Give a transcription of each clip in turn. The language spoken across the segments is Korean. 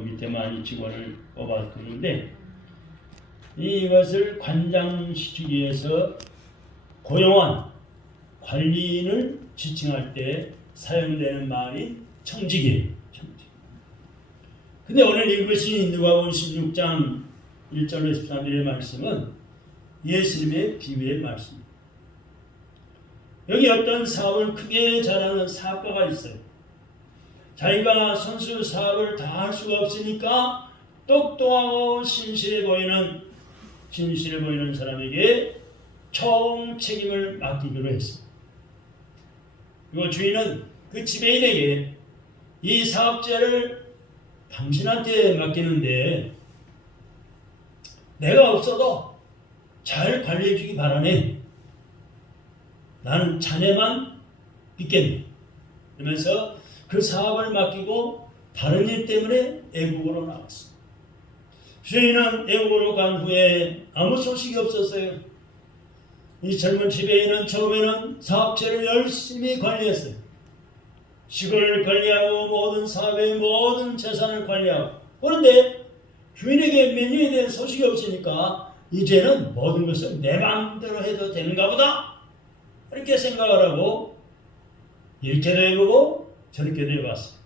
밑에 많이 직원을 뽑아두는데 이것을 관장시키기 위해서 고용한 관리인을 지칭할 때 사용되는 말이 청직이에요. 청직. 근데 오늘 읽으신 누가복음 16장 1절로 13절의 말씀은 예수님의 비유의 말씀입니다. 여기 어떤 사업을 크게 잘하는 사업가가 있어요. 자기가 선수 사업을 다 할 수가 없으니까 똑똑하고 신실해 보이는 사람에게 총 책임을 맡기기로 했습니다. 그리고 주인은 그 지배인에게 이 사업자를 당신한테 맡기는데 내가 없어도 잘 관리해 주기 바라네. 나는 자네만 믿겠네. 그러면서 그 사업을 맡기고 다른 일 때문에 애국으로 나왔습니다. 주인은 애국으로 간 후에 아무 소식이 없었어요. 이 젊은 지배인은 처음에는 사업체를 열심히 관리했어요. 시골을 관리하고 모든 사업의 모든 재산을 관리하고, 그런데 주인에게 몇 년에 대한 소식이 없으니까 이제는 모든 것을 내 마음대로 해도 되는가 보다 이렇게 생각을 하고 이렇게도 해보고 저렇게도 해봤어요.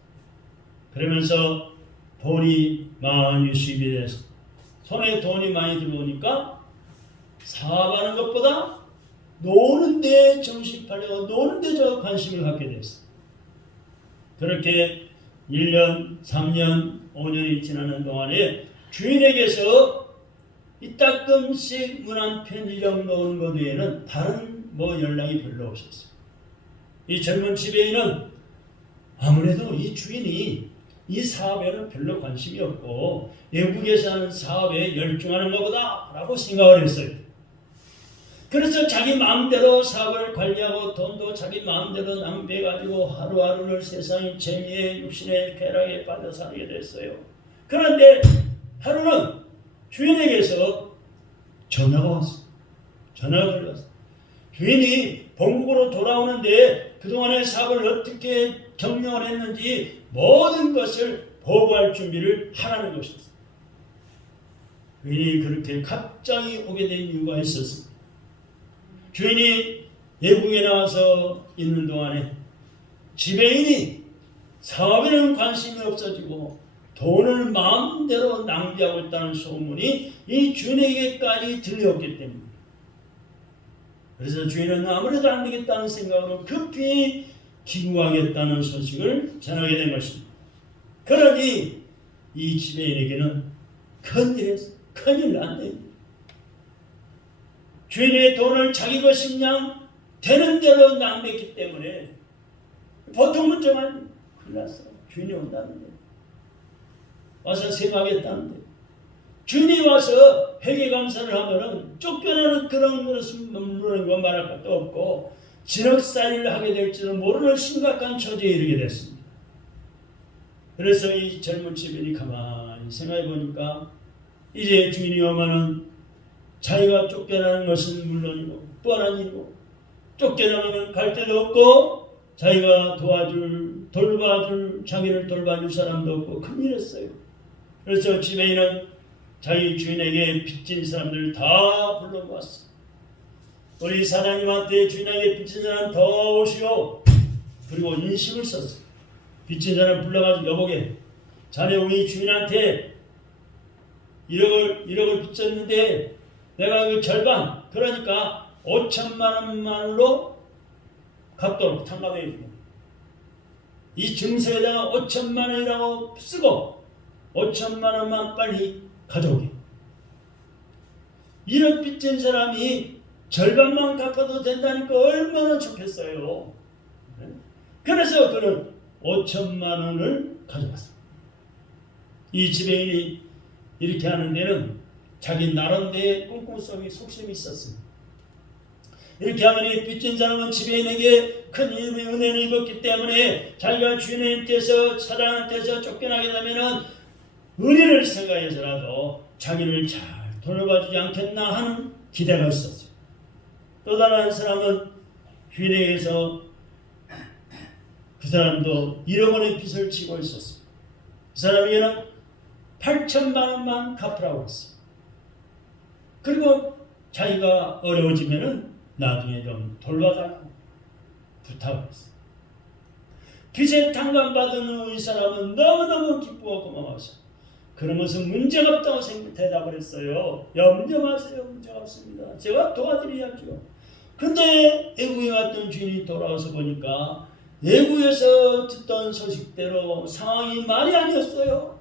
그러면서 돈이 많이 수입이 돼서 손에 돈이 많이 들어오니까 사업하는 것보다 노는 데 정신팔려고 노는 데 저 관심을 갖게 됐어요. 그렇게 1년, 3년, 5년이 지나는 동안에 주인에게서 이따금씩 문안 편지점 넣은 것 외에는 다른 연락이 별로 없었어요. 이 젊은 지배인은 아무래도 이 주인이 이 사업에는 별로 관심이 없고 외국에서 하는 사업에 열중하는 것보다 라고 생각을 했어요. 그래서 자기 마음대로 사업을 관리하고 돈도 자기 마음대로 낭비해가지고 하루하루를 세상의 재미에 육신의 쾌락에 빠져 살게 됐어요. 그런데 하루는 주인에게서 전화가 왔어요. 전화가 걸렸어요. 주인이 본국으로 돌아오는데 그동안의 사업을 어떻게 경영을 했는지 모든 것을 보고할 준비를 하라는 것이었어요. 주인이 그렇게 갑자기 오게 된 이유가 있었습니다. 주인이 외국에 나와서 있는 동안에 지배인이 사업에는 관심이 없어지고 돈을 마음대로 낭비하고 있다는 소문이 이 주인에게까지 들려왔기 때문입니다. 그래서 주인은 아무래도 안 되겠다는 생각으로 급히 기구하겠다는 소식을 전하게 된 것입니다. 그러니 이 지배인에게는 큰일 났네요. 주인의 돈을 자기 것이냐 되는 대로 낭비했기 때문에 보통은 정말 큰일 났어요. 주인이 온다는데 와서 생각하겠다는데 주인이 와서 회개감사를 하면은 쫓겨나는 그런 것은 물론 말할 것도 없고 진흙살이를 하게 될지는 모르는 심각한 처지에 이르게 됐습니다. 그래서 이 젊은 지배인이 가만히 생각해 보니까 이제 주인이 오면은 자기가 쫓겨나는 것은 물론이고 뻔한 일이고 쫓겨나면 갈 데도 없고 자기가 돌봐줄 자기를 돌봐줄 사람도 없고 큰일이었어요. 그래서 지배인은 자기 주인에게 빚진 사람들 다 불러모았어. 우리 사장님한테 주인에게 빚진 사람 더 오시오. 그리고 인식을 썼어. 빚진 사람 불러가지고 여보게 자네 우리 주인한테 1억을 빚졌는데 내가 그 절반 그러니까 5천만 원만으로 갚도록 탕감해 주고 이 증서에다가 5천만 원이라고 쓰고 5천만 원만 빨리 가져오게. 이런 빚진 사람이 절반만 갚아도 된다니까 얼마나 좋겠어요. 그래서 그는 5천만 원을 가져갔습니다. 이 지배인이 이렇게 하는 데는 자기 나름대로의 꿍꿍성이 속심이 있었습니다. 이렇게 하면 이 빚진 사람은 지배인에게 큰 은혜를 입었기 때문에 자기가 주인한테서 사장한테서 쫓겨나게 되면은 은혜를 생각해서라도 자기를 잘 돌봐주지 않겠나 하는 기대가 있었어요. 또 다른 한 사람은 주인에게서 그 사람도 1억 원의 빚을 지고 있었어요. 그 사람에게는 8천만 원만 갚으라고 했어. 그리고 자기가 어려워지면은 나중에 좀 돌봐달라고 부탁을 했어. 빚에 탕감받은 이 사람은 너무너무 기쁘고 고마워서 그러면서 문제가 없다고 대답을 했어요. 염려 마세요. 문제가 없습니다. 제가 도와드려야죠. 근데 애국에 갔던 주인이 돌아와서 보니까 애국에서 듣던 소식대로 상황이 말이 아니었어요.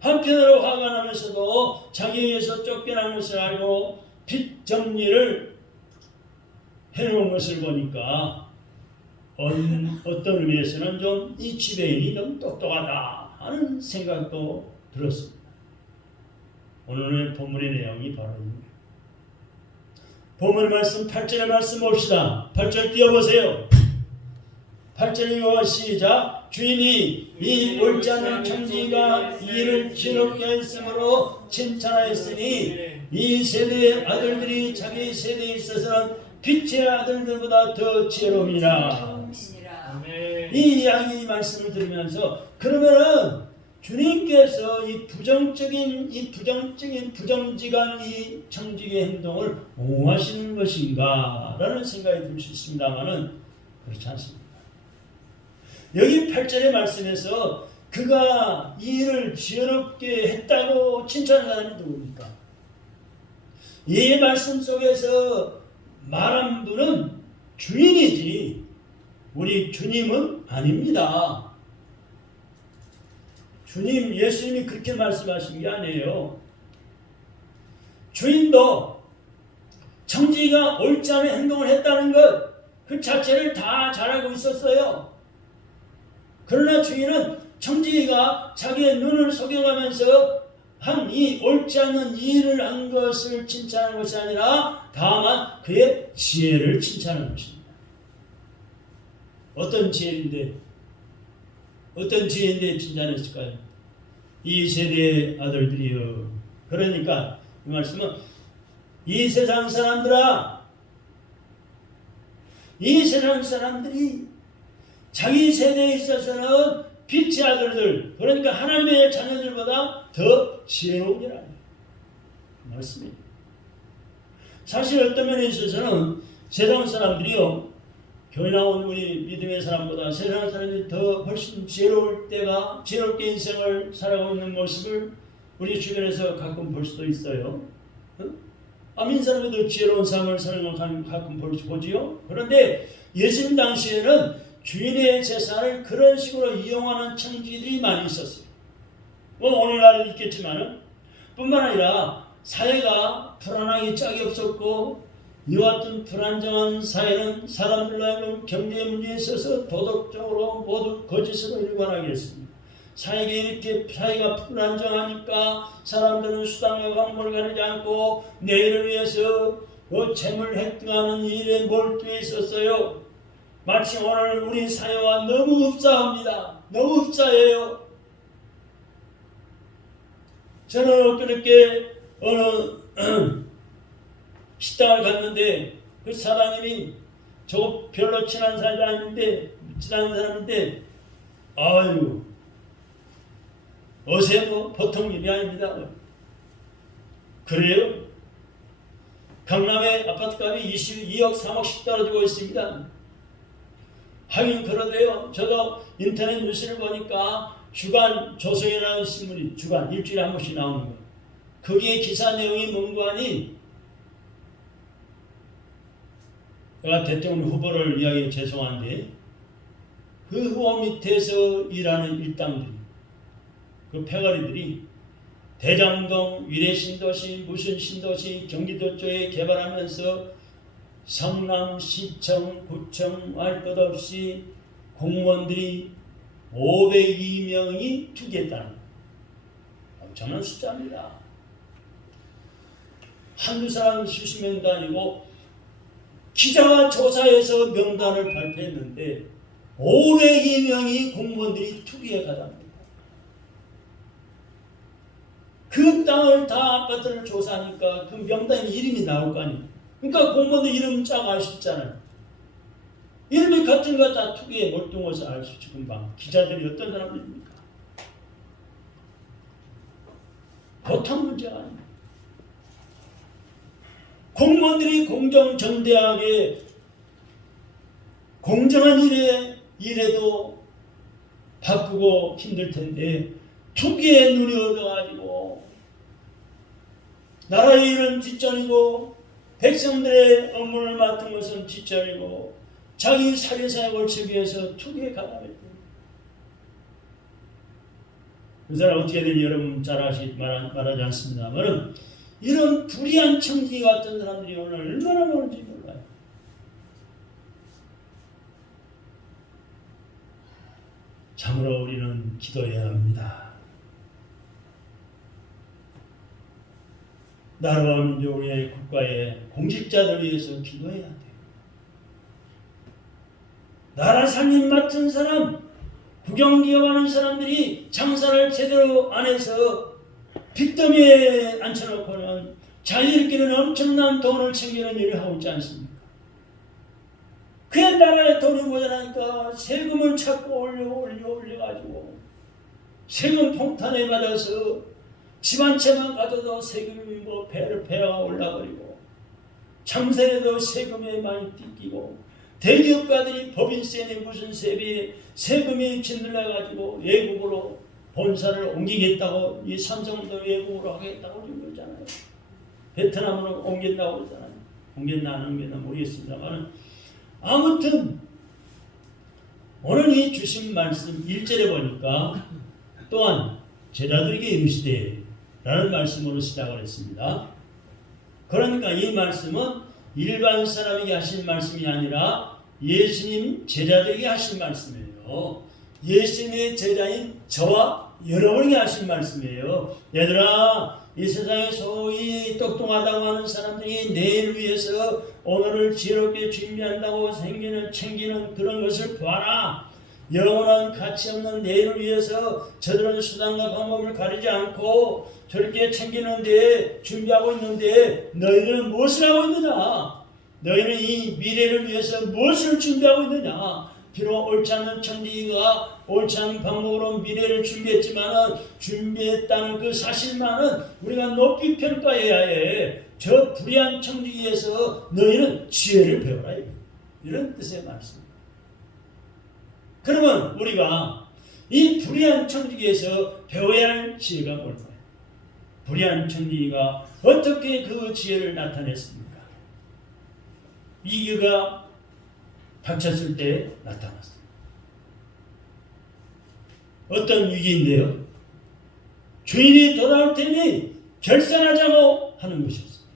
한편으로 화가 나면서도 자기에게서 쫓겨난 것을 알고 빚 정리를 해놓은 것을 보니까 어떤 의미에서는 좀 이 지배인이 좀 똑똑하다 하는 생각도 들었습니다. 오늘의 본문의 내용이 바로 입니다. 본문 말씀 8절의 말씀 봅시다. 8절 띄워보세요. 8절이요 시작. 주인이 이 옳지 않은 청지기가 이 일을 지혜롭게 했으므로 칭찬하였으니 이 세대의 아들들이 자기 세대에 있어서는 빛의 아들들보다 더 지혜로우니라. 이 이야기 말씀을 들으면서 그러면은 주님께서 이 부정적인 부정직한 이 청지기의 행동을 옹호하시는 것인가 라는 생각이 들 수 있습니다만은 그렇지 않습니다. 여기 8절의 말씀에서 그가 이 일을 지혜롭게 했다고 칭찬하는 사람이 누굽니까? 이 말씀 속에서 말한 분은 주인이지 우리 주님은 아닙니다. 주님 예수님이 그렇게 말씀하신 게 아니에요. 주인도 청지기가 옳지 않은 행동을 했다는 것 그 자체를 다 잘하고 있었어요. 그러나 주인은 청지기가 자기의 눈을 속여가면서 한 이 옳지 않은 일을 한 것을 칭찬하는 것이 아니라 다만 그의 지혜를 칭찬하는 것입니다. 어떤 지혜인데 칭찬했을까요? 이 세대의 아들들이여. 그러니까 이 말씀은 이 세상 사람들아, 이 세상 사람들이 자기 세대에 있어서는 빛의 아들들, 그러니까 하나님의 자녀들보다 더 지혜로우니라 말씀입니다. 사실 어떤 면에 있어서는 세상 사람들이요, 교회 나온 우리 믿음의 사람보다 세상 사람들이 더 훨씬 지혜롭게 인생을 살아가고 있는 모습을 우리 주변에서 가끔 볼 수도 있어요. 아민 사람이 더 지혜로운 삶을 사는 걸 가끔 보지요. 그런데 예수님 당시에는 주인의 재산을 그런 식으로 이용하는 청지기들이 많이 있었어요. 오늘날은 있겠지만은 뿐만 아니라 사회가 불안하기 짝이 없었고 이와 같은 불안정한 사회는 사람들로 하여금 경제 문제에 있어서 도덕적으로 모두 거짓으로 일관하게 했습니다. 사회가 불안정하니까 사람들은 수단과 방법을 가리지 않고 내일을 위해서 재물 획득하는 일에 몰두해 있었어요. 마치 오늘 우리 사회와 너무 흡사합니다. 너무 흡사해요. 저는 엊그저께 어느 식당을 갔는데 그 사장님이 저 별로 친한 사람인데 아유 어세 뭐 보통 일이 아닙니다. 그래요? 강남의 아파트값이 22억 3억씩 떨어지고 있습니다. 하긴 그러대요. 저도 인터넷 뉴스를 보니까 주간 조선이라는 신문이 주간 일주일에 한 번씩 나오는 거예요. 거기에 기사 내용이 뭔가 하니 내가 대통령 후보를 이야기해 죄송한데 그 후보 밑에서 일하는 일당들이 그 패거리들이 대장동 위례신도시 무슨 신도시 경기도 쪽에 개발하면서 성남시청 구청 할 것 없이 공무원들이 502명이 투기했다는 엄청난 숫자입니다. 한두 사람 수십 명도 아니고 기자가 조사해서 명단을 발표했는데 502명이 공무원들이 투기해 가답니다. 그 땅을 다 아파트를 조사하니까 그 명단에 이름이 나올 거 아니에요. 그러니까 공무원들 이름 쫙 알 수 있잖아요. 이름이 같은 거 다 투기에 몰두한 것을 알 수 있지 금방. 기자들이 어떤 사람들입니까? 보통 문제가 아닙니다. 공무원들이 공정정대하게 공정한 일에도 바쁘고 힘들 텐데 투기에 눈이 얻어가지고 나라의 일은 뒷전이고 백성들의 업무를 맡은 것은 뒷전이고 자기 사회사에 걸치기 위해서 투기에 가담했다. 그 사람 어떻게 되는지 여러분 잘 말하지 않습니다만 이런 불의한 청지 같은 사람들이 오늘 얼마나 많은지 몰라요. 참으로 우리는 기도해야 합니다. 나라와 민족의 국가의 공직자들 위해서 기도해야 돼요. 나라 상임 맡은 사람, 국영기업하는 사람들이 장사를 제대로 안 해서 빚더미에 앉혀놓고는 자기들끼리는 엄청난 돈을 챙기는 일을 하고 있지 않습니까? 그 나라에 돈이 모자라니까 세금을 자꾸 올려가지고 세금 폭탄에 맞아서 집 한 채만 가져도 세금이 배가 올라버리고 참새에도 세금에 많이 뜯기고 대기업가들이 법인세니 무슨 세금이 짓눌려가지고 외국으로 본사를 옮기겠다고 이 삼성도 외국으로 하겠다고 그러잖아요. 베트남으로 옮긴다고 그러잖아요. 옮겼나 안 옮겼나 모르겠습니다만 아무튼 오늘 이 주신 말씀 1절에 보니까 또한 제자들에게 이르시되 라는 말씀으로 시작을 했습니다. 그러니까 이 말씀은 일반 사람에게 하신 말씀이 아니라 예수님 제자들에게 하신 말씀이에요. 예수님의 제자인 저와 여러분에게 하신 말씀이에요. 얘들아, 이 세상에 소위 똑똑하다고 하는 사람들이 내일을 위해서 오늘을 지혜롭게 준비한다고 챙기는 그런 것을 봐라. 영원한 가치 없는 내일을 위해서 저들은 수단과 방법을 가리지 않고 저렇게 챙기는 데 준비하고 있는데 너희는 무엇을 하고 있느냐? 너희는 이 미래를 위해서 무엇을 준비하고 있느냐? 비록 옳지 않은 천지가 옳지 않은 방법으로 미래를 준비했다는 그 사실만은 우리가 높이 평가해야 해. 저 불의한 청지기에서 너희는 지혜를 배워라. 이런 뜻의 말씀입니다. 그러면 우리가 이 불의한 청지기에서 배워야 할 지혜가 뭘까요? 불의한 청지기가 어떻게 그 지혜를 나타냈습니까? 위기가 닥쳤을 때 나타났습니다. 어떤 위기인데요? 주인이 돌아올 테니 결산하자고 하는 것이었습니다.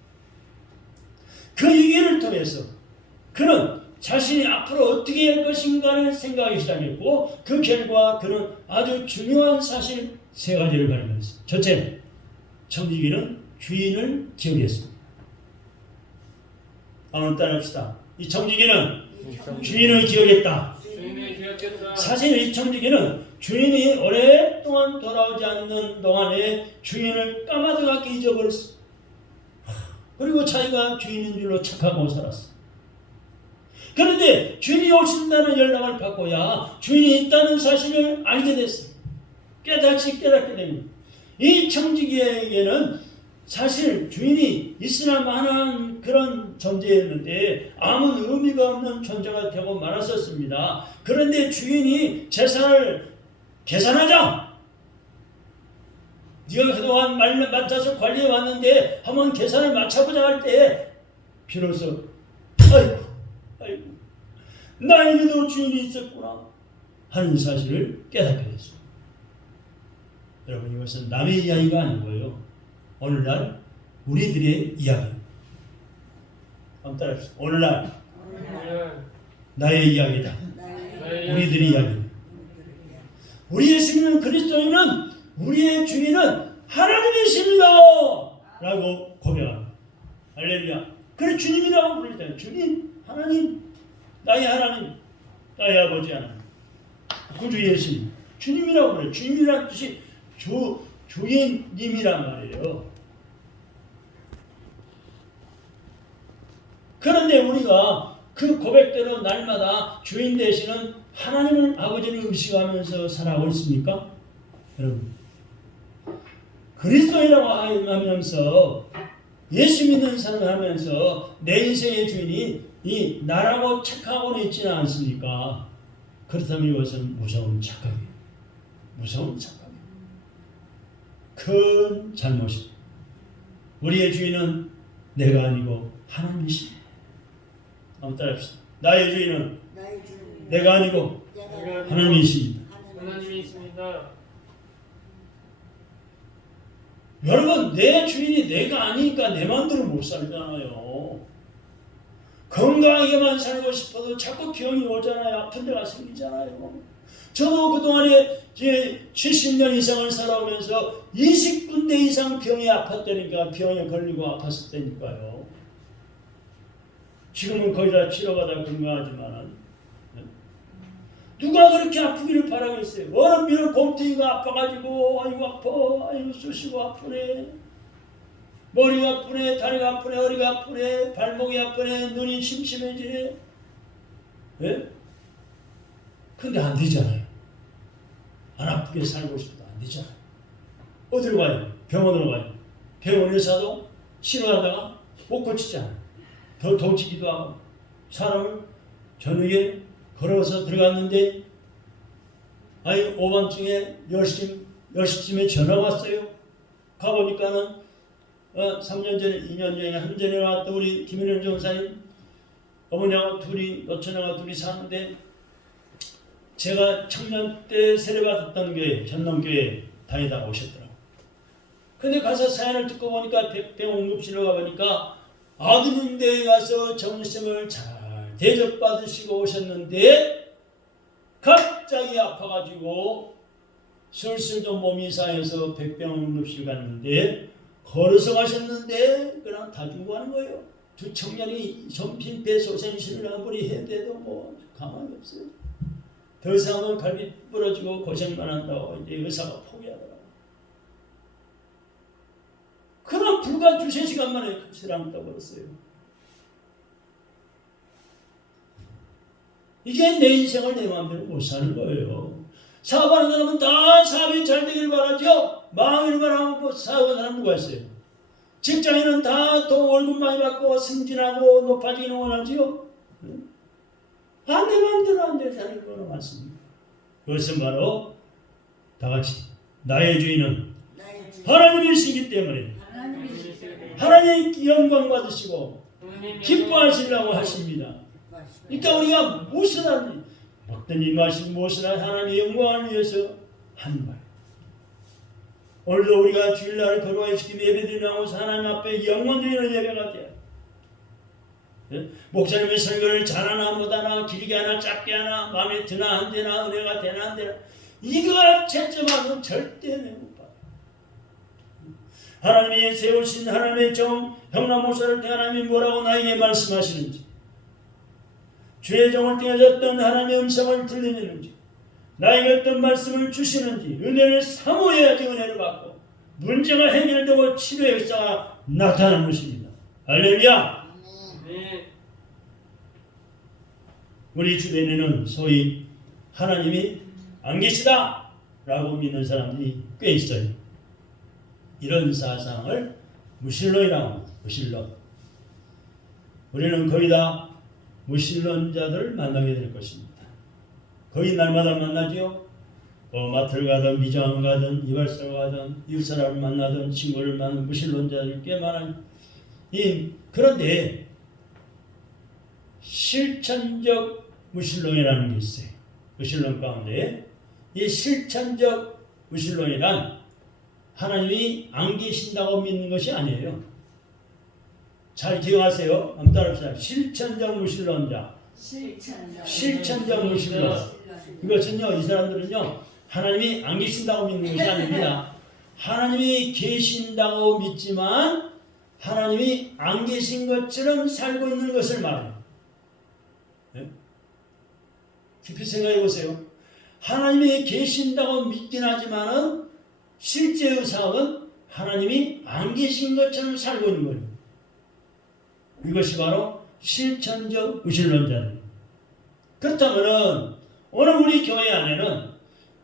그 위기를 통해서 그는 자신이 앞으로 어떻게 할 것인가를 생각하기 시작했고 그 결과 그는 아주 중요한 사실 세 가지를 발견했습니다. 첫째, 청지기는 주인을 기억했습니다. 한번 따라합시다. 이 청지기는 주인을 기억했다. 사실 이 청지기는 주인이 오랫동안 돌아오지 않는 동안에 주인을 까마득하게 잊어버렸어. 그리고 자기가 주인인 줄로 착하고 살았어. 그런데 주인이 오신다는 연락을 받고야 주인이 있다는 사실을 알게 됐어. 깨닫게 됩니다. 이 청지기에게는 사실 주인이 있으나 마나한 그런 존재였는데 아무 의미가 없는 존재가 되고 말았었습니다. 그런데 주인이 재산을 계산하자. 네가 그동안 맡아서 관리해 왔는데 한번 계산을 맞춰보자 할 때 비로소 아이고 나에게도 주인이 있었구나 하는 사실을 깨닫게 됐습니다. 여러분, 이것은 남의 이야기가 아니고요, 오늘날 우리들의 이야기입니다. 한번 따라합시다. 오늘날 나의 이야기다. 우리들의 이야기입니다. 우리 예수님은 그리스도인은 우리의 주인은 하나님이십니다 라고 고백합니다. 할렐루야. 그래, 주님이라고 부르잖아요. 주님, 하나님, 나의 하나님, 나의 아버지 하나님, 구주 예수님, 주님이라고 그래요. 주님이라는 뜻이 주인님이란 말이에요. 그런데 우리가 그 고백대로 날마다 주인 되시는 하나님을, 아버지를 의식하면서 살아오고 있습니까? 여러분, 그리스도인이라고 하면서 예수 믿는 사람 하면서 내 인생의 주인이 이 나라고 착각하고는 있지는 않습니까? 그렇다면 이것은 무서운 착각이에요. 무서운 착각이에요. 큰 잘못입니다. 우리의 주인은 내가 아니고 하나님이십니다. 한번 따라합시다. 나의 주인은 내가 아니고 하나님이십니다. 하나님이 있습니다. 여러분, 내 주인이 내가 아니니까 내 마음대로 못 살잖아요. 건강하게만 살고 싶어도 자꾸 병이 오잖아요. 아픈 데가 생기잖아요. 저도 그동안에 70년 이상을 살아오면서 20군데 이상 병이 아팠다니까, 병에 걸리고 아팠었다니까요. 지금은 거의 다 치료받아 건강하지만 누가 그렇게 아프기를 바라겠어요? 어느 밀은 곰탱이가 아파가지고 아이고 아파, 아이고 쑤시고 아프네, 머리가 아프네, 다리가 아프네, 허리가 아프네, 발목이 아프네, 눈이 심심해지네. 예? 근데 안 되잖아요. 안 아프게 살고 싶어도 안 되잖아요. 어디로 가요? 병원으로 가요. 병원 의사도 치료하다가 못 고치잖아요. 더 도치기도 하고. 사람을 저녁에 걸어서 들어갔는데 오밤중에 10시쯤에 전화 왔어요. 가보니까는 3년 전에 2년 전에 한 전에 왔던 우리 김일현 전사님 어머니하고 둘이 노처녀가 둘이 사는데 제가 청년 때 세례받았던 교회 전남교회 다니다가 오셨더라고요. 근데 가서 사연을 듣고 보니까 백병응급실로 가보니까 아드님대에 가서 점심을 잘 대접받으시고 오셨는데 갑자기 아파가지고 슬슬 몸이 이상해서 백병응급실 갔는데 걸어서 가셨는데 그냥 다 죽고 가는 거예요. 두 청년이 전핀배 소생신을 아무리 해대도 뭐 가만히 없어요. 더 이상은 갈비 부러지고 고생만 한다고 이제 의사가 포기하더라고요. 그럼 불과 2-3시간 만에 세랑 떠버렸어요. 이게 내 인생을 내 마음대로 못 사는 거예요. 사업하는 사람은 다 사업이 잘 되길 바라죠. 망하기만 하고 사업하는 사람 누가 있어요? 직장인은 다 돈 월급 많이 받고 승진하고 높아지기는 원하지요. 내 마음대로 안 되는 사람이 얼마나 많습니다. 그것은 바로 다 같이 나의 주인은 하나님이시기 때문에 하나님 영광 받으시고 기뻐하시려고 하십니다. 그러니까 우리가 무엇을 하든지 먹든 입마시고 무엇을 하든 하나님의 영광을 위해서 하는 말. 오늘도 우리가 주일날을 거룩하게 지키며 예배드리는 나오서 하나님 앞에 영원드리는 예배가 돼요. 목사님의 설교를 잘하나 못하나 길게 하나 짧게 하나 마음에 드나 안 되나 은혜가 되나 안 되나 이거 채점하면 절대 못 받아요. 하나님이 세우신 하나님의 종 형남 목사를 때 하나님이 뭐라고 나에게 말씀하시는지, 주의 종을 떼어졌던 하나님의 음성을 들리는지, 나에게 어떤 말씀을 주시는지 은혜를 사모해야지 은혜를 받고 문제가 해결되고 치료의 역사가 나타나는 것입니다. 할렐루야. 우리 주변에는 소위 하나님이 안 계시다 라고 믿는 사람들이 꽤 있어요. 이런 사상을 무신론이라고 합니다. 무신론. 우리는 거의 다 무신론자들을 만나게 될 것입니다. 거의 날마다 만나지요. 마트를 가든 미장을 가든 이발소를 가든 이웃 사람을 만나든 친구를 만나는 무신론자들이 꽤 많아요. 그런데 실천적 무신론이라는 게 있어요. 무신론 가운데 이 실천적 무신론이란 하나님이 안 계신다고 믿는 것이 아니에요. 잘 기억하세요. 한번 따라합시다. 실천적 무신론자. 실천적 무신론. 이것은요, 이 사람들은요, 하나님이 안 계신다고 믿는 것이 아닙니다. 하나님이 계신다고 믿지만 하나님이 안 계신 것처럼 살고 있는 것을 말해요. 네? 깊이 생각해 보세요. 하나님이 계신다고 믿긴 하지만은 실제의 상황은 하나님이 안 계신 것처럼 살고 있는 거예요. 이것이 바로 실천적 무신론자입니다. 그렇다면은 오늘 우리 교회 안에는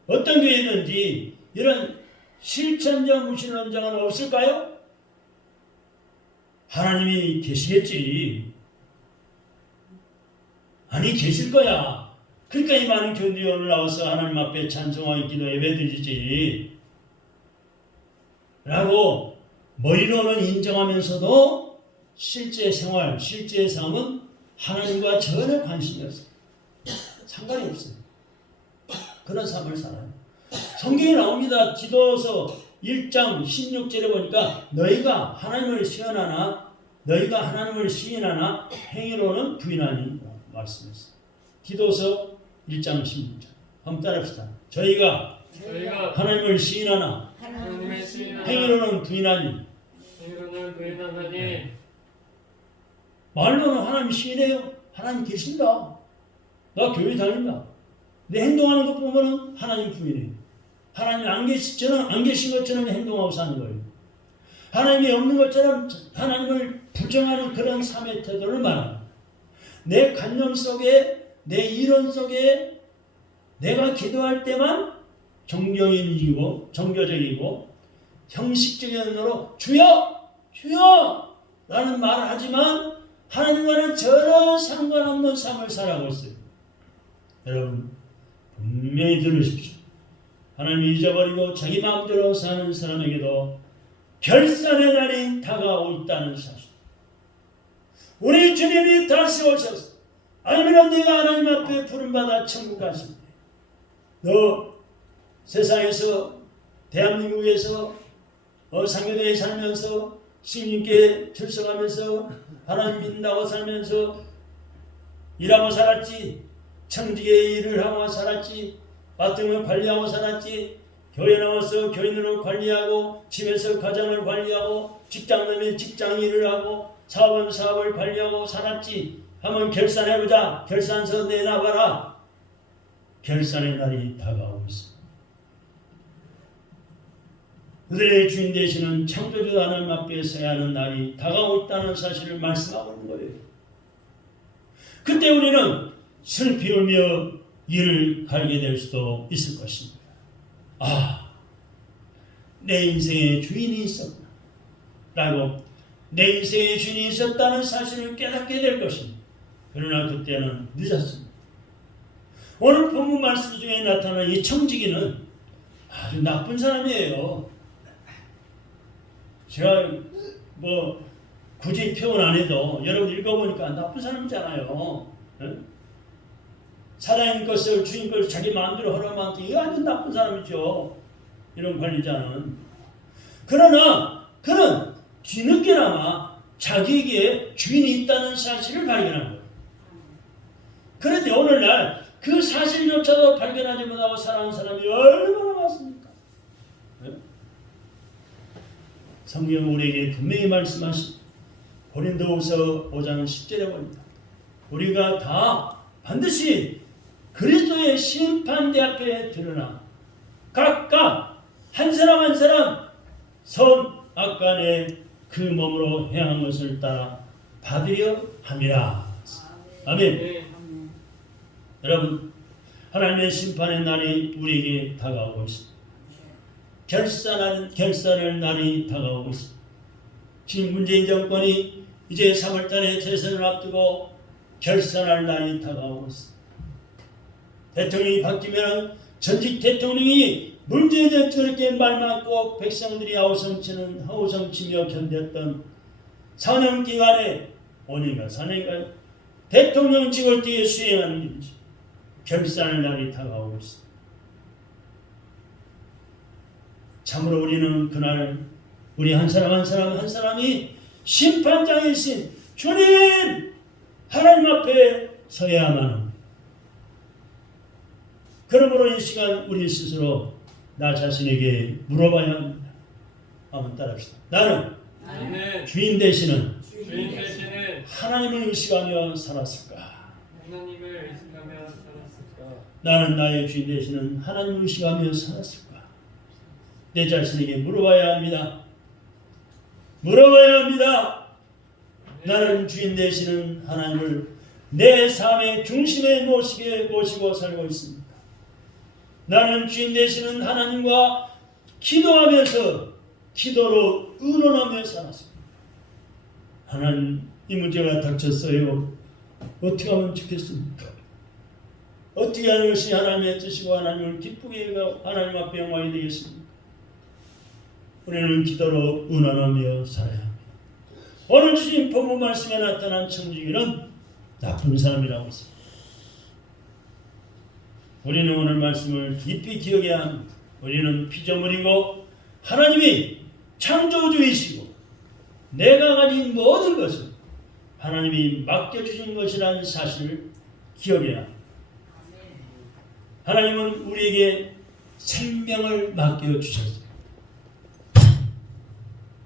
어떤 교회든지 이런 실천자 무신론자는 없을까요? 하나님이 계시겠지. 아니 계실 거야. 그러니까 이 많은 교인들이 오늘 나와서 하나님 앞에 찬송하기 기도 예배드리지 라고 머리로는 인정하면서도 실제 생활, 실제 삶은 하나님과 전혀 관심이 없어요. 상관이 없어요. 그런 삶을 살아요. 성경에 나옵니다. 디도서 1장 16절에 보니까 너희가 하나님을 시인하나 행위로는 부인하니 말씀했어요. 디도서 1장 16절. 한번 따라합시다. 저희가 하나님을 시인하나 행위로는 부인하니. 말로는 하나님 시인해요. 하나님 계신다. 나 교회 다닌다. 내 행동하는 것 보면은 하나님 부인해요. 하나님 안 계신 것처럼 행동하고 사는 거예요. 하나님이 없는 것처럼 하나님을 부정하는 그런 삶의 태도를 말합니다. 내 관념 속에, 내 이론 속에 내가 기도할 때만 정교적이고 형식적인 언어로 주여! 주여! 라는 말을 하지만 하나님과는 전혀 상관없는 삶을 살아가고 있어요. 여러분 분명히 들으십시오. 하나님이 잊어버리고 자기 마음대로 사는 사람에게도 결산의 날이 다가오고 있다는 사실. 우리 주님이 다시 오셔서 아니면 내가 하나님 앞에 부름받아 천국 가실 때 너 세상에서 대한민국에서 상교대에 살면서 스님께 출석하면서 하나님 믿는다고 살면서 일하고 살았지, 청지기의 일을 하고 살았지, 마땅을 관리하고 살았지, 교회 나와서 교인으로 관리하고, 집에서 가정을 관리하고, 직장 내면 직장 일을 하고, 사업은 사업을 관리하고 살았지. 한번 결산해보자. 결산서 내놔봐라. 결산의 날이 다가오고 있습니다. 그들의 주인 되시는 창조주 하나님 앞에 서야 하는 날이 다가오고 있다는 사실을 말씀하고 있는 거예요. 그때 우리는 슬피 울며 이를 갈게 될 수도 있을 것입니다. 아, 내 인생의 주인이 있었구나 라고 내 인생의 주인이 있었다는 사실을 깨닫게 될 것입니다. 그러나 그때는 늦었습니다. 오늘 본문 말씀 중에 나타난 이 청지기는 아주 나쁜 사람이에요. 제가 굳이 표현 안 해도 여러분 읽어보니까 나쁜 사람이잖아요. 네? 사장님 것을 주인 것을 자기 마음대로 하라면 이거 아주 나쁜 사람이죠. 이런 관리자는. 그러나 그는 뒤늦게나마 자기에게 주인이 있다는 사실을 발견한 거예요. 그런데 오늘날 그 사실조차도 발견하지 못하고 살아가는 사람이 얼마나 많습니까? 네? 성경은 우리에게 분명히 말씀하십니다. 고린도후서 5장 10절에 보입니다. 우리가 다 반드시 그리스도의 심판대 앞에 드러나 각각 한 사람 한 사람 선 악간에 그 몸으로 행한 것을 따라 받으려 함이라. 아멘. 여러분, 하나님의 심판의 날이 우리에게 다가오고 있습니다. 결산의 날이 다가오고 있습니다. 지금 문재인 정권이 이제 3월달에 대선을 앞두고 결산할 날이 다가오고 있습니다. 대통령이 바뀌면 전직 대통령이 문재인 정권에게 말맞고 백성들이 허우성치며 견뎠던 4년 기간에 5년인가 4년인가 대통령직을 뒤에 수행하는 일이죠. 결산의 날이 다가오고 있습니다. 참으로 우리는 그날 우리 한 사람 한 사람이 심판장이신 주님 하나님 앞에 서야만 합니다. 그러므로 이 시간 우리 스스로 나 자신에게 물어봐야 합니다. 한번 따라합시다. 나는 주인 되시는 하나님을 의식하며 살았을까? 나는 나의 주인 되시는 하나님을 의식하며 살았을까? 내 자신에게 물어봐야 합니다. 물어봐야 합니다. 나는 주인 되시는 하나님을 내 삶의 중심에 모시고 살고 있습니다. 나는 주인 되시는 하나님과 기도하면서 기도로 의논하며 살았습니다. 하나님, 이 문제가 닥쳤어요. 어떻게 하면 좋겠습니까? 어떻게 하는 것이 하나님의 뜻이고 하나님을 기쁘게 해가 하나님 앞에 영광이 되겠습니까? 우리는 기도로 의논하며 살아야 합니다. 오늘 주님 본문 말씀에 나타난 청지기는 나쁜 사람이라고 했습니다. 우리는 오늘 말씀을 깊이 기억해야 합니다. 우리는 피조물이고 하나님이 창조주이시고 내가 가진 모든 것은 하나님이 맡겨주신 것이라는 사실을 기억해야 합니다. 하나님은 우리에게 생명을 맡겨주셨습니다.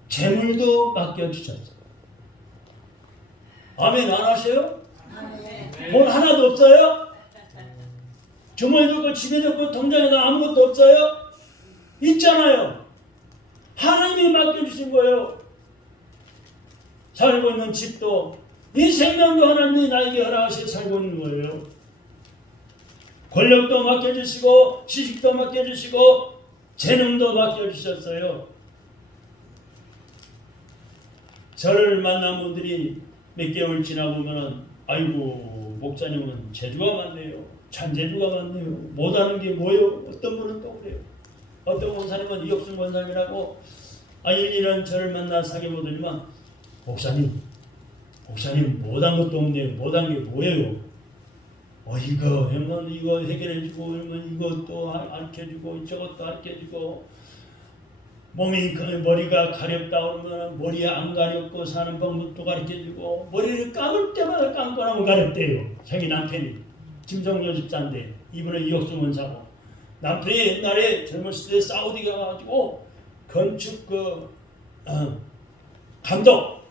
재물도 맡겨주셨습니다. 아멘 안 하세요? 돈 하나도 없어요? 주머니도 없고 집에도 없고 통장에도 아무것도 없어요? 있잖아요. 하나님이 맡겨주신 거예요. 살고 있는 집도 이 생명도 하나님이 나에게 허락하셔서 살고 있는 거예요. 권력도 맡겨주시고 지식도 맡겨주시고 재능도 맡겨주셨어요. 저를 만난 분들이 몇 개월 지나보면 아이고 목사님은 재주가 많네요. 잔재주가 많네요. 못하는 게 뭐예요? 어떤 분은 또 그래요. 어떤 권사님은 이혁순 권사님이라고 일일은 저를 만나 사귀어보더니만 목사님 못한 것도 없네요. 못한 게 뭐예요? 이거 하면 이거 해결해주고 그러면 이것도 알려주고 저것도 알려주고 머리가 가렵다 그러면 머리에 안 가렵고 사는 방법도 가르쳐주고 머리를 감을 때마다 감고 나면 가렵대요. 자기 남편이 김성조 집사인데 이분은 이혁수 원사고 남편이 옛날에 젊었을 때 사우디 가가지고 건축 감독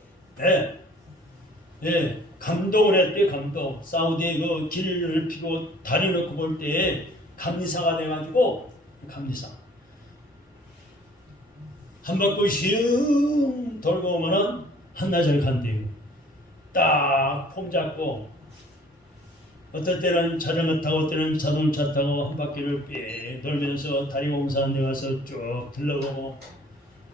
감독을 했대요. 감독 사우디에 그 길을 피고 다리 놓고 볼 때에 감리사가 돼가지고 감리사 한 바퀴 슝 돌고 오면은 한나절 간대요. 딱 폼 잡고 어떨 때는 자전거 타고 어떨 때는 자동차 타고 한 바퀴를 빽 돌면서 다리 공사하는 데 가서 쭉 들러보고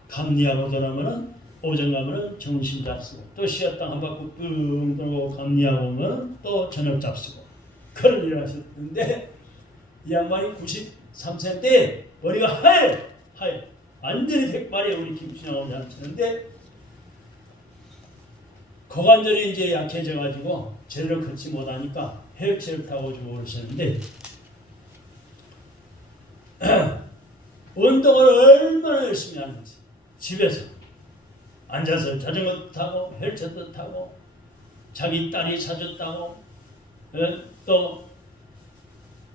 감리하고 돌아오면은 오전 가면은 점심 잡수고 또 쉬었다 한 바퀴 뿡 돌고 감리하고 오면 또 저녁 잡수고 그런 일을 하셨는데 이 양반이 93세인데 머리가 하얘 완전히 백발에 우리 김신하고 잡치는데 거관절이 이제 약해져가지고 제대로 걷지 못하니까 헬체를 타고 주고 그러셨는데 운동을 얼마나 열심히 하는지 집에서 앉아서 자전거 타고 헬체도 타고 자기 딸이 사줬다고 또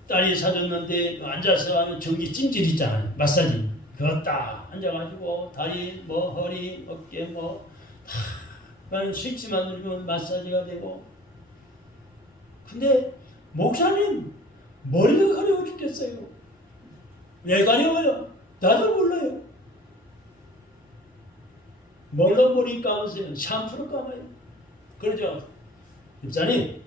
딸이 사줬는데 앉아서 하는 전기 찜질 있잖아요. 마사지 그거 딱 앉아가지고 다리 허리 어깨 다 스위치만 누르면 마사지가 되고 근데 목사님 머리가 가려워 죽겠어요. 왜 가려워요? 나도 몰라요. 뭘로 머리 감으세요? 샴푸로 감아요. 그러죠? 집사님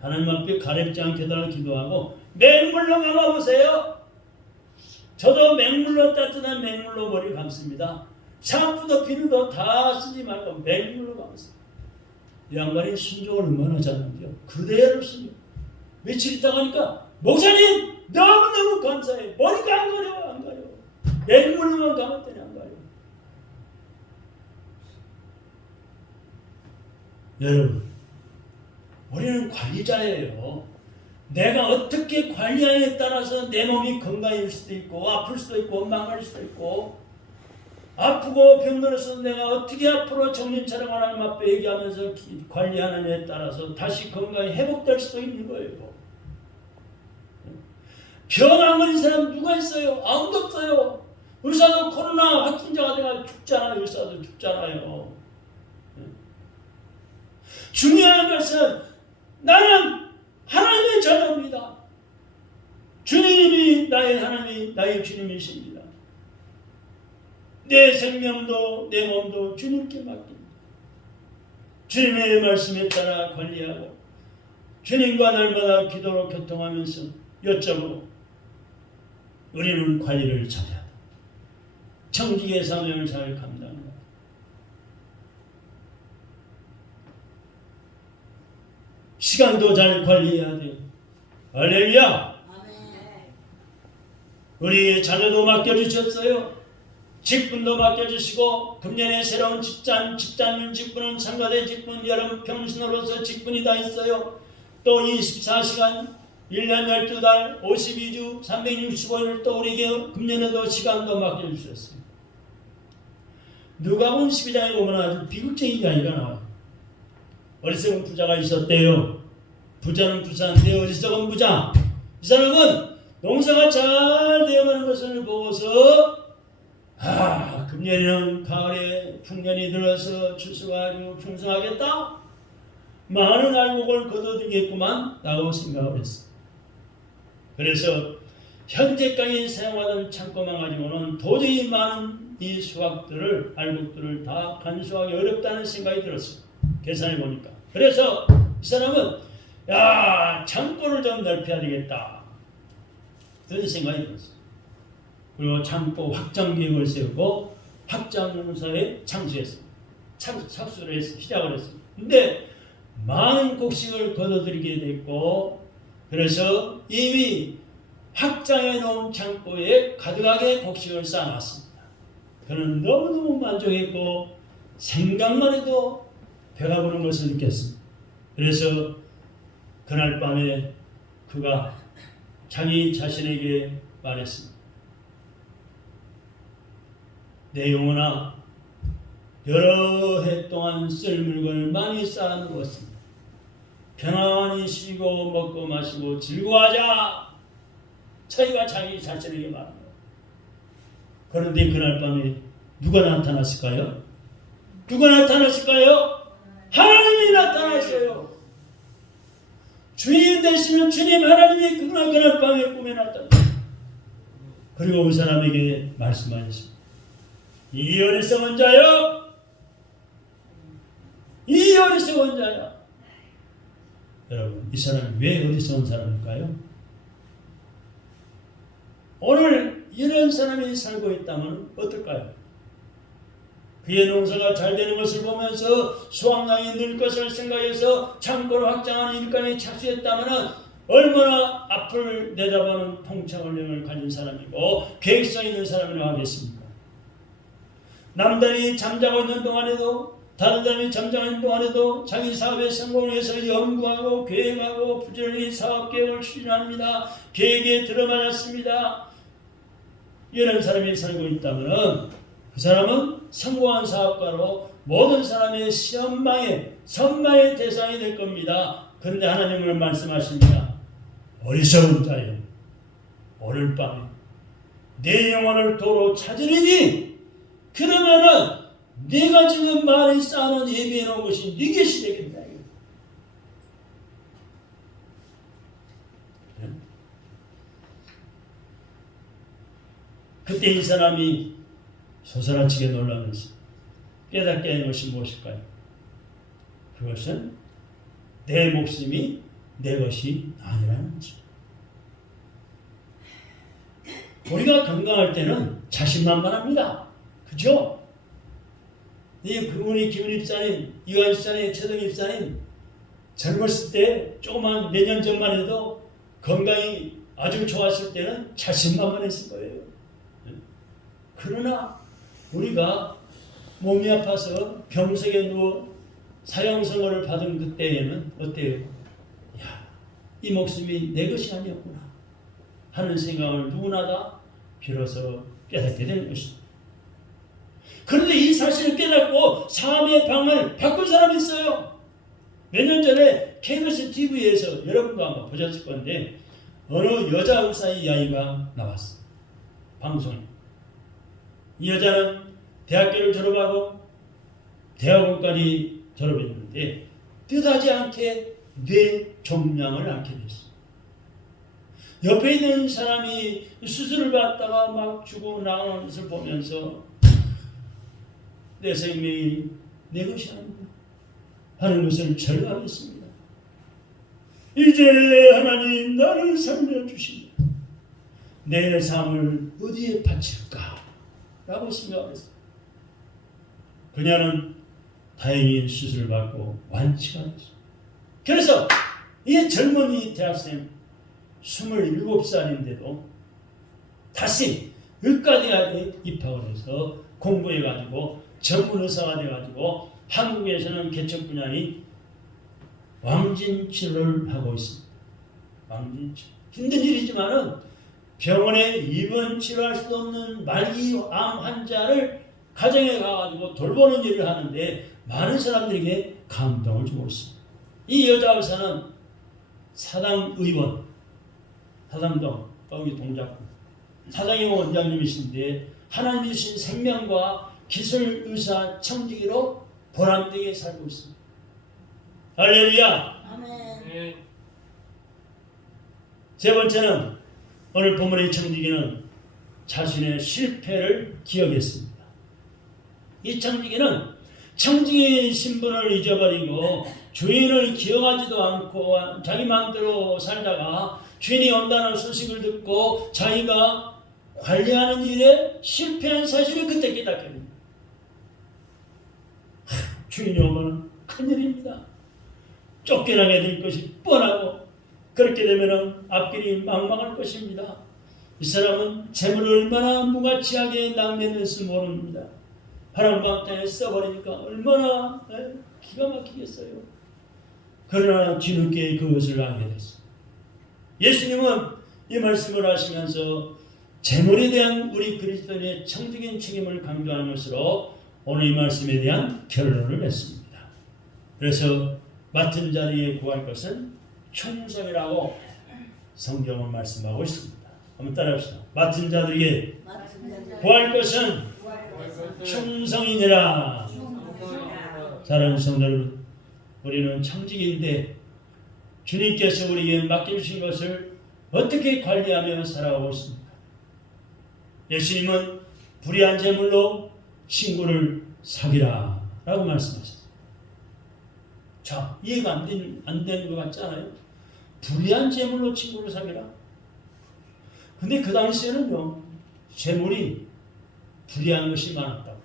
하나님 앞에 가렵지 않게 달라고 기도하고 맹물로 감아보세요. 저도 맹물로 따뜻한 맹물로 머리 감습니다. 샴푸도 비누도 다 쓰지 말고 맹물로 감으세요. 이 양반이 순종을 얼마나 잘하는지요. 그대로 순종. 며칠 있다가 하니까 목사님 너무너무 감사해요. 머리가 안 가려워. 맹물로만 감았더니 안 가려워. 여러분 우리는 관리자예요. 내가 어떻게 관리하느냐에 따라서 내 몸이 건강해질 수도 있고 아플 수도 있고 망갈 수도 있고 아프고 병들어서 내가 어떻게 앞으로 정신차려 하나님 앞에 얘기하면서 관리하느냐에 따라서 다시 건강이 회복될 수도 있는 거예요. 병 안 걸린 사람 누가 있어요? 아무도 없어요. 의사도 코로나 확진자가 돼가 죽잖아요. 의사도 죽잖아요. 중요한 것은 나는 하나님의 자녀입니다. 주님이 나의 하나님, 나의 주님이십니다. 내 생명도 내 몸도 주님께 맡깁니다. 주님의 말씀에 따라 관리하고 주님과 날마다 기도로 교통하면서 여쭤보고 우리는 관리를 잘해야 합니다. 청지기의 사명을 잘 감당합니다. 시간도 잘 관리해야 돼요. 할렐루야. 우리 자녀도 맡겨주셨어요. 직분도 맡겨주시고 금년에 새로운 집단일 직분은 상가대 직분, 여러분 평신으로서 직분이 다 있어요. 또 24시간 1년 12달 52주 365일 또 우리에게 금년에도 시간도 맡겨주셨어요. 누가복음 12장에 보면 아주 비극적인 이야기가 나와요. 어리석은 부자가 있었대요. 부자는 부자인데 어리석은 부자. 이 사람은 농사가 잘 되어가는 것을 보고서 금년에는 가을에 풍년이 들어서 추수가 아주 풍성하겠다. 많은 알곡을 거둬들겠구만 라고 생각을 했어. 그래서 현재까지 사용하던 창고만 가지고는 도저히 많은 이 수확들을 알곡들을 다 간수하기 어렵다는 생각이 들었어요. 계산해 보니까. 그래서 이 사람은 창고를 좀 넓혀야 되겠다. 그런 생각이 들었어요. 그리고 창고 확장 계획을 세우고 확장 농사에 착수를 해서 시작을 했습니다. 근데 많은 곡식을 거둬들이게 됐고, 그래서 이미 확장해 놓은 창고에 가득하게 곡식을 쌓아놨습니다. 그는 너무너무 만족했고 생각만 해도 배가 부른 것을 느꼈습니다. 그래서 그날 밤에 그가 자기 자신에게 말했습니다. 내 영혼아, 여러 해 동안 쓸 물건을 많이 쌓아놓았습니다. 편안히 쉬고 먹고 마시고 즐거워하자. 자기가 자기 자신에게 말합니다. 그런데 그날 밤에 누가 나타났을까요? 누가 나타났을까요? 하나님이 나타났어요. 주님 되시는 주님 하나님이 그날 밤에 꿈에 나타났어요. 그리고 그 사람에게 말씀하셨습니다. 이 어리석은 자여, 이 어리석은 자야. 여러분, 이 사람이 왜 어리석은 사람일까요? 오늘 이런 사람이 살고 있다면 어떨까요? 그의 농사가 잘 되는 것을 보면서 수확량이 늘 것을 생각해서 창고를 확장하는 일감에 착수했다면 얼마나 앞을 내다보는 통찰력을 가진 사람이고 계획성 있는 사람이라고 하겠습니까? 남들이 잠자고 있는 동안에도, 다른 사람이 잠자고 있는 동안에도 자기 사업의 성공을 위해서 연구하고 계획하고 부지런히 사업계획을 추진합니다. 계획에 들어맞았습니다. 이런 사람이 살고 있다면 그 사람은 성공한 사업가로 모든 사람의 선망의 대상이 될 겁니다. 그런데 하나님은 말씀하십니다. 어리석은 자여, 오늘 밤에 내 영혼을 도로 찾으리니 그러면은 네가 지금 많이 쌓아놓은 예비해 놓은 것이 네 것이 되겠다. 그때 이 사람이 소스라치게 놀라면서 깨닫게 한 것이 무엇일까요? 그것은 내 목숨이 내 것이 아니라는 것입니다. 우리가 건강할 때는 자신만만합니다. 그죠? 우리 김은 입사님, 이완 집사님, 최동 입사님 젊었을 때 조그만 몇 년 전만 해도 건강이 아주 좋았을 때는 자신만만했을 거예요. 그러나 우리가 몸이 아파서 병석에 누워 사형선고를 받은 그때에는 어때요? 이 목숨이 내 것이 아니었구나 하는 생각을 누구나 다 비로소 깨닫게 되는 것입니다. 그런데 이 사실을 깨닫고 삶의 방을 바꾼 사람이 있어요. 몇 년 전에 KBS TV에서 여러분도 아마 보셨을 건데 어느 여자 의사의 이야기가 나왔어요. 방송에. 이 여자는 대학교를 졸업하고 대학원까지 졸업했는데 뜻하지 않게 뇌 종양을 앓게 됐어요. 옆에 있는 사람이 수술을 받다가 막 죽고 나가는 것을 보면서 내 생명이 내 것이 아니다 하는 것을 절감했습니다. 이제 하나님 나를 살려주시니 내 삶을 어디에 바칠까 라고 생각했어요. 그녀는 다행히 수술을 받고 완치가 됐어요. 그래서 이 젊은이 대학생 27살인데도 다시 의과대학에 입학을 해서 공부해가지고 전문 의사가 돼가지고 한국에서는 개척 분야인 왕진치료를 하고 있습니다. 왕진치료. 힘든 일이지만은 병원에 입원 치료할 수 없는 말기암 환자를 가정에 가가지고 돌보는 일을 하는데 많은 사람들에게 감동을 주고 있습니다. 이 여자 의사는 사당 의원, 사당동, 거기 동작구 사당의 원장님이신데 하나님이 주신 생명과 기술 의사 청지기로 보람되게 살고 있습니다. 할렐루야. 아멘. 세 번째는 오늘 본문의 청지기는 자신의 실패를 기억했습니다. 이 청지기는 청지기의 신분을 잊어버리고 주인을 기억하지도 않고 자기 마음대로 살다가 주인이 온다는 소식을 듣고 자기가 관리하는 일에 실패한 사실을 그때 깨닫게 됩니다. 주인이 오면 큰일입니다. 쫓겨나게 될 것이 뻔하고 그렇게 되면 앞길이 막막할 것입니다. 이 사람은 재물을 얼마나 무가치하게 낭비했는지 모릅니다. 바람방 땅에 써버리니까 얼마나 기가 막히겠어요. 그러나 뒤늦게 그것을 알게 됐어요. 예수님은 이 말씀을 하시면서 재물에 대한 우리 그리스도인의 청지기인 책임을 강조하는 것으로 오늘 이 말씀에 대한 결론을 냈습니다. 그래서 맡은 자리에 구할 것은 충성이라고 성경은 말씀하고 있습니다. 한번 따라합시다. 맡은 자들에게 구할 것은 충성이니라. 사랑하는 성도 여러분, 우리는 청지기인데 주님께서 우리에게 맡겨주신 것을 어떻게 관리하며 살아가고 있습니까? 예수님은 불의한 재물로 친구를 사귀라 라고 말씀하셨습니다. 자, 이해가 안 되는 것 같지 않아요? 불의한 재물로 친구를 사귀라? 근데 그 당시에는요, 재물이 불의한 것이 많았다고.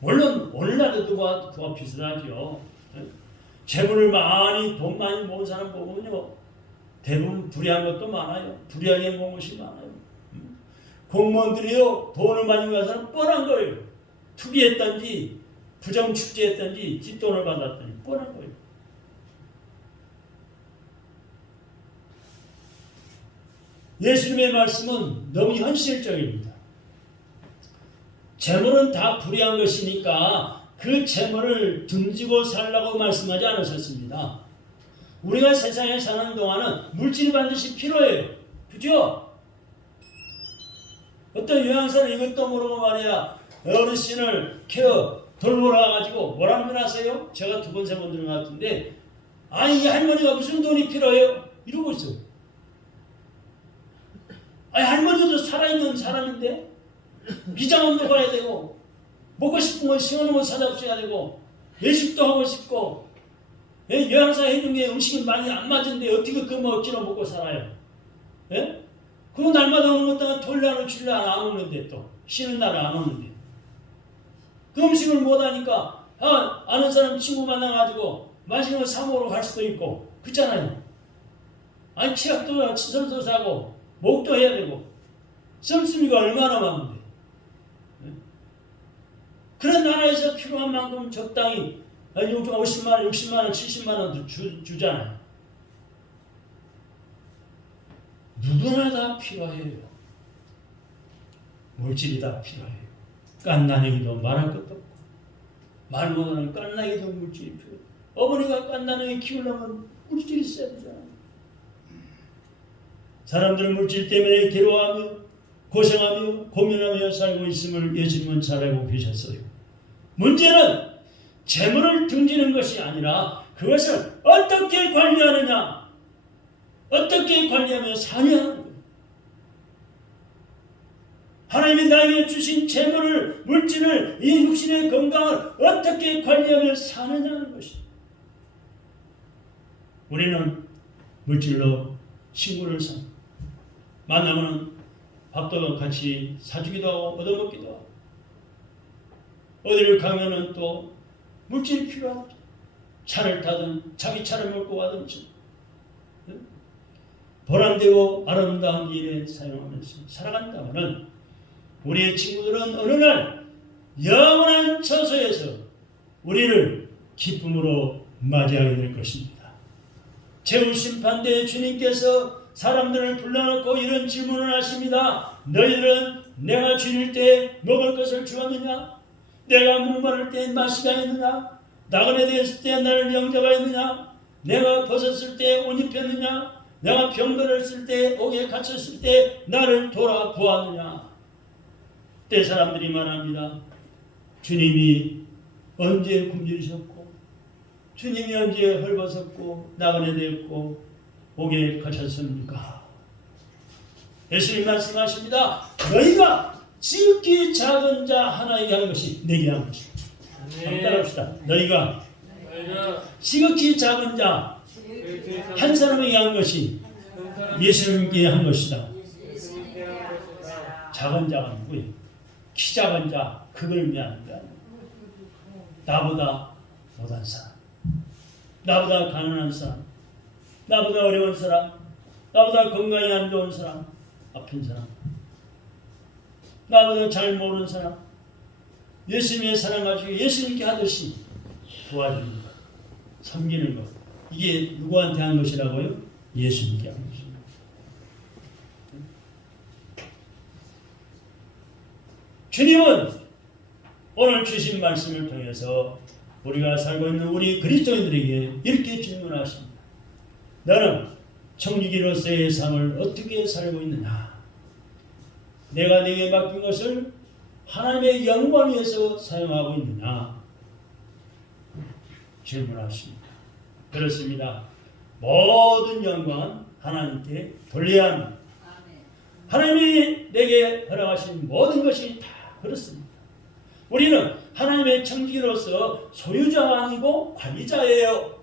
물론 오늘날도 그와 비슷하죠. 재물을 돈 많이 모은 사람 보면요, 대부분 불의한 것도 많아요. 불의하게 모은 것이 많아요. 공무원들이요, 돈을 많이 모은 사람 뻔한 거예요. 투기했던지 부정축제했던지 뒷돈을 받았던지 뻔한 거예요. 예수님의 말씀은 너무 현실적입니다. 재물은 다 불의한 것이니까 그 재물을 등지고 살라고 말씀하지 않으셨습니다. 우리가 세상에 사는 동안은 물질이 반드시 필요해요. 그죠? 어떤 요양사는 이것도 모르고 말이야, 어르신을 돌보러 가가지고 뭐라는 걸 아세요? 제가 2번, 3번 들은 것 같은데, 아니 이 할머니가 무슨 돈이 필요해요? 이러고 있어요. 아니 할머니도 살아있는 사람인데 비장함도 가야 되고 먹고 싶은 거 시원한 거 사잡숴야 되고 외식도 하고 싶고 요양사 해준 게 음식이 많이 안 맞은데 어떻게 그 억지로 먹고 살아요? 예? 그거 날마다 오는 것도 토요일 날은 주일 날 안 오는데 또 쉬는 날은 안 오는데 그 음식을 못하니까 아는 사람 친구 만나가지고 맛있는 거 사 먹으러 갈 수도 있고 그렇잖아요. 아니 치약도 칫솔도 사고 목도 해야 되고 씀씀이가 얼마나 많은데 그런 나라에서 필요한 만큼 적당히 50만 원, 60만 원, 70만 원 주잖아요. 누구나 다 필요해요. 물질이 다 필요해요. 깐나내기도 말할 것도 없고 말 못하는 깐나기도 물질이 필요해요. 어머니가 깐나내기 키우려면 물질이 있어야 되잖아요. 사람들은 물질 때문에 괴로워하며 고생하며 고민하며 살고 있음을 예수님은 잘 알고 계셨어요. 문제는 재물을 등지는 것이 아니라 그것을 어떻게 관리하느냐, 어떻게 관리하며 사냐 하는 거예요. 하나님이 나에게 주신 재물을, 물질을, 이 육신의 건강을 어떻게 관리하며 사느냐는 것이죠. 우리는 물질로 친구를 만나면 밥도 같이 사주기도 하고 얻어먹기도 하고, 어디를 가면은 또 물질이 필요하죠. 차를 타든 자기 차를 몰고 가든지 보람되고 아름다운 일에 사용하면서 살아간다면 우리의 친구들은 어느 날 영원한 처소에서 우리를 기쁨으로 맞이하게 될 것입니다. 최후심판대에 주님께서 사람들을 불러놓고 이런 질문을 하십니다. 너희들은 내가 주일 때 먹을 것을 주었느냐? 내가 목마를 때 마시게 했느냐? 나그네 되었을 때 나를 영접하였느냐? 내가 벗었을 때 옷 입혔느냐? 내가 병들었을 때 옥에 갇혔을 때 나를 돌아보았느냐? 그때 사람들이 말합니다. 주님이 언제 굶주리셨고, 주님이 언제 헐벗었고 나그네 되었고 옥에 갇혔습니까? 예수님 말씀하십니다. 너희가 지극히 작은 자 하나에게 한 것이 내게 한 것이다. 한번 따라합시다. 너희가 지극히 작은 자 한 사람에게 한 것이 예수님께 한 것이다. 작은 자가 누구예요? 키 작은 자, 그걸 의미하는 거야. 나보다 못한 사람, 나보다 가난한 사람, 나보다 어려운 사람, 나보다 건강이 안 좋은 사람, 아픈 사람, 나보다 잘 모르는 사람, 예수님의 사랑 가지고 예수님께 하듯이 도와주는 것, 섬기는 것, 이게 누구한테 한 것이라고요? 예수님께 한 것입니다. 주님은 오늘 주신 말씀을 통해서 우리가 살고 있는 우리 그리스도인들에게 이렇게 질문하십니다. 너는 청지기로서의 삶을 어떻게 살고 있느냐? 내가 네게 맡긴 것을 하나님의 영광을 위해서 사용하고 있느냐? 질문하십니다. 그렇습니다. 모든 영광은 하나님께 돌려야 합니다. 하나님이 내게 허락하신 모든 것이 다 그렇습니다. 우리는 하나님의 청지기로서 소유자가 아니고 관리자예요.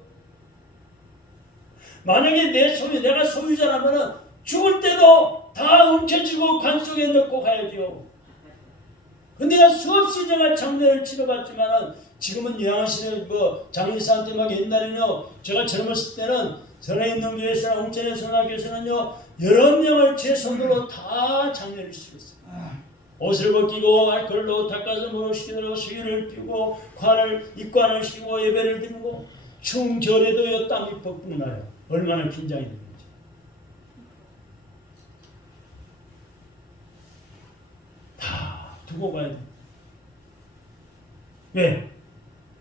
만약에 내가 소유자라면 죽을 때도 다 훔쳐지고 관 속에 넣고 가야죠. 근데 내가 수없이 제가 장례를 치러봤지만 지금은 예양실에 장례사한테 막 옛날에는요, 제가 젊었을 때는 전에 있는 교회에서나 홍천의 선악교에서는요, 여러 명을 제 손으로 다 장례를 치렀어요. 옷을 벗기고 알코올로 닦아서 모시기로 수유를 피우고 입관을 시키고 예배를 드리고 충절에도요 땀이 뻑뻑 나요. 얼마나 긴장이 되는지. 다 두고 가야 돼요. 왜?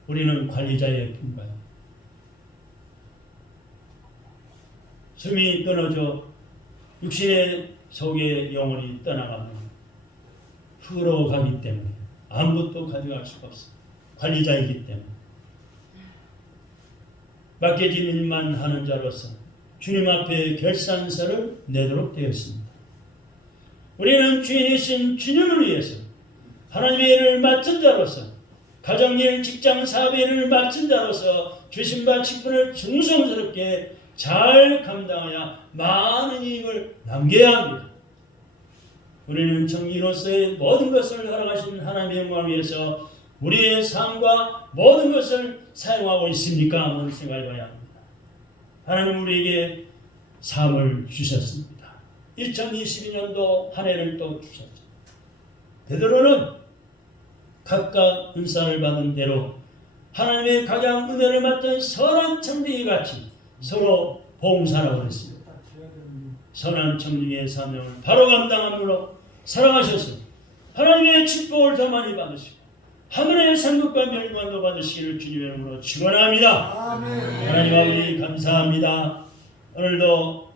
우리는 관리자의 품가요. 숨이 끊어져 육신의 속에 영혼이 떠나가면 흘러가기 때문에 아무것도 가져갈 수가 없어요. 관리자이기 때문에. 맡겨진 일만 하는 자로서 주님 앞에 결산서를 내도록 되었습니다. 우리는 주인이신 주님을 위해서 하나님의 일을 맡은 자로서 가정일, 직장, 사업의 일을 맡은 자로서 주신 바 직분을 충성스럽게 잘 감당하여 많은 이익을 남겨야 합니다. 우리는 정의로서의 모든 것을 허락하신 하나님의 영광을 위해서 우리의 삶과 모든 것을 사용하고 있습니까? 한번 생각해 봐야 합니다. 하나님 우리에게 삶을 주셨습니다. 2022년도 한 해를 또 주셨습니다. 되도록은 각각 은사를 받은 대로 하나님의 각양 은혜를 맡은 선한 청지기 같이 서로 봉사하고 있습니다. 선한 청지기의 사명을 바로 감당함으로 살아가셔서 하나님의 축복을 더 많이 받으시고 하늘의 상급과 멸관도 받으시기를 주님의 이름으로 축원합니다. 하나님 아버지 감사합니다. 오늘도